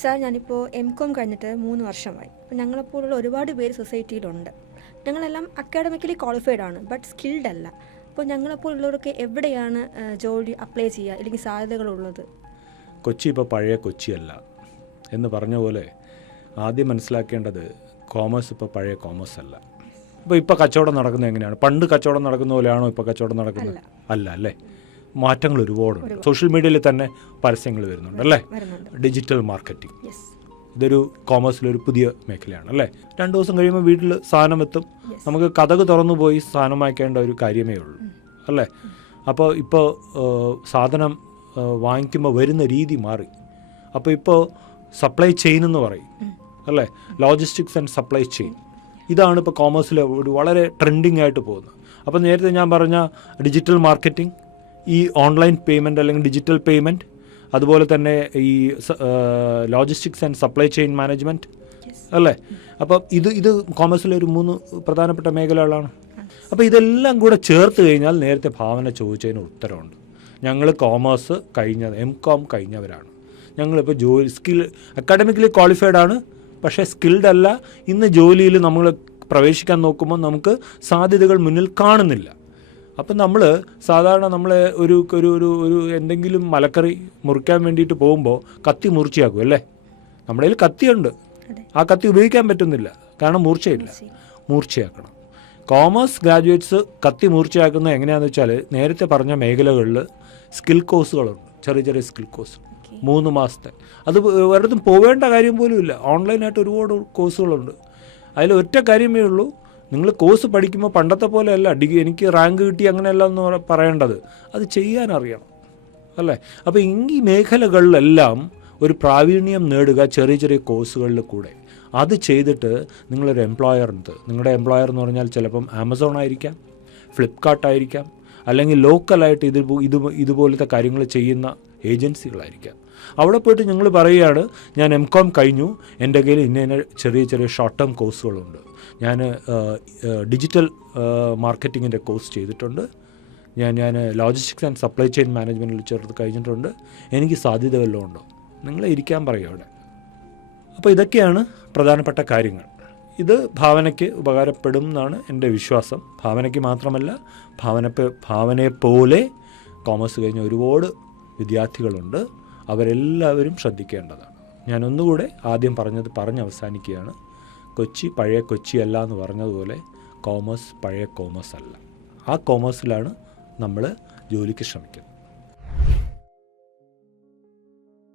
Sir ഞാനിപ്പോൾ എം.കോം കഴിഞ്ഞിട്ട് 3 വർഷമായി. അപ്പോൾ ഞങ്ങളെപ്പോലുള്ള ഒരുപാട് പേര് സൊസൈറ്റിയിലുണ്ട്. ഞങ്ങളെല്ലാം അക്കാഡമിക്കലി ക്വാളിഫൈഡ് ആണ്, ബട്ട് സ്കിൽഡ് അല്ല. അപ്പോൾ ഞങ്ങളെപ്പോലുള്ളവരൊക്കെ എവിടെയാണ് ജോലി അപ്ലൈ ചെയ്യുക, അല്ലെങ്കിൽ സാധ്യതകളുള്ളത്? കൊച്ചി ഇപ്പോൾ പഴയ കൊച്ചിയല്ല എന്ന് പറഞ്ഞ പോലെ ആദ്യം മനസ്സിലാക്കേണ്ടത് കോമേഴ്സ് ഇപ്പോൾ പഴയ കോമേഴ്സ് അല്ല. ഇപ്പോൾ കച്ചവടം നടക്കുന്നത് എങ്ങനെയാണ്? പണ്ട് കച്ചവടം നടക്കുന്ന പോലെയാണോ ഇപ്പോൾ കച്ചവടം നടക്കുന്നത്? അല്ല അല്ലേ. മാറ്റങ്ങൾ ഒരുപാടുണ്ട്. സോഷ്യൽ മീഡിയയിൽ തന്നെ പരസ്യങ്ങൾ വരുന്നുണ്ട് അല്ലേ. ഡിജിറ്റൽ മാർക്കറ്റിംഗ് ഇതൊരു കോമേഴ്സിലൊരു പുതിയ മേഖലയാണ് അല്ലേ. 2 ദിവസം കഴിയുമ്പോൾ വീട്ടിൽ സാധനം എത്തും. നമുക്ക് കതക് തുറന്നു പോയി സാധനം വാങ്ങിക്കേണ്ട ഒരു കാര്യമേ ഉള്ളൂ അല്ലേ. അപ്പോൾ ഇപ്പോൾ സാധനം വാങ്ങിക്കുമ്പോൾ വരുന്ന രീതി മാറി. അപ്പോൾ ഇപ്പോൾ സപ്ലൈ ചെയിൻ എന്ന് പറയും അല്ലേ. ലോജിസ്റ്റിക്സ് ആൻഡ് സപ്ലൈ ചെയിൻ ഇതാണ് ഇപ്പോൾ കോമേഴ്സിൽ ഒരു വളരെ ട്രെൻഡിങ് ആയിട്ട് പോകുന്നത്. അപ്പോൾ നേരത്തെ ഞാൻ പറഞ്ഞ ഡിജിറ്റൽ മാർക്കറ്റിംഗ്, ഈ ഓൺലൈൻ പേയ്മെൻറ്റ് അല്ലെങ്കിൽ ഡിജിറ്റൽ പേയ്മെൻറ്റ്, അതുപോലെ തന്നെ ഈ logistics and supply chain management അല്ലേ. അപ്പോൾ ഇത് കോമേഴ്സിലെ ഒരു 3 പ്രധാനപ്പെട്ട മേഖലകളാണ്. അപ്പോൾ ഇതെല്ലാം കൂടെ ചേർത്ത് കഴിഞ്ഞാൽ നേരത്തെ ഭാവന ചോദിച്ചതിന് ഉത്തരവുണ്ട്. ഞങ്ങൾ കോമേഴ്സ് കഴിഞ്ഞത് എം.കോം കഴിഞ്ഞവരാണ്. ഞങ്ങളിപ്പോൾ ജോലി അക്കാഡമിക്കലി ക്വാളിഫൈഡ് ആണ്, പക്ഷേ സ്കിൽഡ് അല്ല. ഇന്ന് ജോലിയിൽ നമ്മൾ പ്രവേശിക്കാൻ നോക്കുമ്പോൾ നമുക്ക് സാധ്യതകൾ മുന്നിൽ കാണുന്നില്ല. അപ്പം നമ്മൾ സാധാരണ ഒരു എന്തെങ്കിലും മലക്കറി മുറിക്കാൻ വേണ്ടിയിട്ട് പോകുമ്പോൾ കത്തി മൂർച്ചയാക്കും അല്ലേ. നമ്മുടെ കയ്യിൽ കത്തിയുണ്ട്, ആ കത്തി ഉപയോഗിക്കാൻ പറ്റുന്നില്ല, കാരണം മൂർച്ചയില്ല. മൂർച്ചയാക്കണം. കോമേഴ്സ് ഗ്രാജുവേറ്റ്സ് കത്തി മൂർച്ചയാക്കുന്നത് എങ്ങനെയാണെന്ന് വെച്ചാൽ നേരത്തെ പറഞ്ഞ മേഖലകളിൽ സ്കിൽ കോഴ്സുകളുണ്ട്, ചെറിയ സ്കിൽ കോഴ്സ് 3 മാസത്തെ. അത് ഒരിടത്തും പോവേണ്ട കാര്യം പോലും ഇല്ല. ഓൺലൈനായിട്ട് ഒരുപാട് കോഴ്സുകളുണ്ട്. അതിൽ ഒറ്റ കാര്യമേ ഉള്ളൂ, നിങ്ങൾ കോഴ്സ് പഠിക്കുമ്പോൾ പണ്ടത്തെ പോലെയല്ല എനിക്ക് റാങ്ക് കിട്ടി അങ്ങനെയല്ല എന്ന് പറയേണ്ടത്, അത് ചെയ്യാനറിയണം അല്ലേ. അപ്പോൾ ഈ മേഖലകളിലെല്ലാം ഒരു പ്രാവീണ്യം നേടുക ചെറിയ കോഴ്സുകളിൽ കൂടെ. അത് ചെയ്തിട്ട് നിങ്ങളൊരു നിങ്ങളുടെ എംപ്ലോയർ എന്ന് പറഞ്ഞാൽ ചിലപ്പം ആമസോൺ ആയിരിക്കാം, ഫ്ലിപ്കാർട്ടായിരിക്കാം, അല്ലെങ്കിൽ ലോക്കലായിട്ട് ഇതുപോലത്തെ കാര്യങ്ങൾ ചെയ്യുന്ന ഏജൻസികളായിരിക്കാം. അവിടെ പോയിട്ട് നിങ്ങൾ പറയുകയാണ്, ഞാൻ എം.കോം കഴിഞ്ഞു, എൻ്റെ കയ്യിൽ ഇന്ന ചെറിയ ഷോർട്ട് ടേം കോഴ്സുകളുണ്ട്, ഞാൻ ഡിജിറ്റൽ മാർക്കറ്റിങ്ങിൻ്റെ കോഴ്സ് ചെയ്തിട്ടുണ്ട്, ഞാൻ ലോജിസ്റ്റിക്സ് ആൻഡ് സപ്ലൈ ചെയിൻ മാനേജ്മെൻറ്റിൽ ചേർത്ത് കഴിഞ്ഞിട്ടുണ്ട്, എനിക്ക് സാധ്യത വല്ലതും ഉണ്ടോ? നിങ്ങളെ ഇരിക്കാൻ പറയും അവിടെ. അപ്പോൾ ഇതൊക്കെയാണ് പ്രധാനപ്പെട്ട കാര്യങ്ങൾ. ഇത് ഭാവനയ്ക്ക് ഉപകാരപ്പെടും എന്നാണ് എൻ്റെ വിശ്വാസം. ഭാവനയ്ക്ക് മാത്രമല്ല, ഭാവനയെപ്പോലെ കോമേഴ്സ് കഴിഞ്ഞ ഒരുപാട് വിദ്യാർത്ഥികളുണ്ട്. അവരെല്ലാവരും ശ്രദ്ധിക്കേണ്ടതാണ്. ഞാനൊന്നുകൂടെ ആദ്യം പറഞ്ഞ് അവസാനിക്കുകയാണ്. കൊച്ചി പഴയ കൊച്ചിയല്ല എന്ന് പറഞ്ഞതുപോലെ കോമേഴ്സ് പഴയ കോമേഴ്സ് അല്ല. ആ കോമേഴ്സിലാണ് നമ്മൾ ജോലിക്ക് ശ്രമിക്കുന്നത്.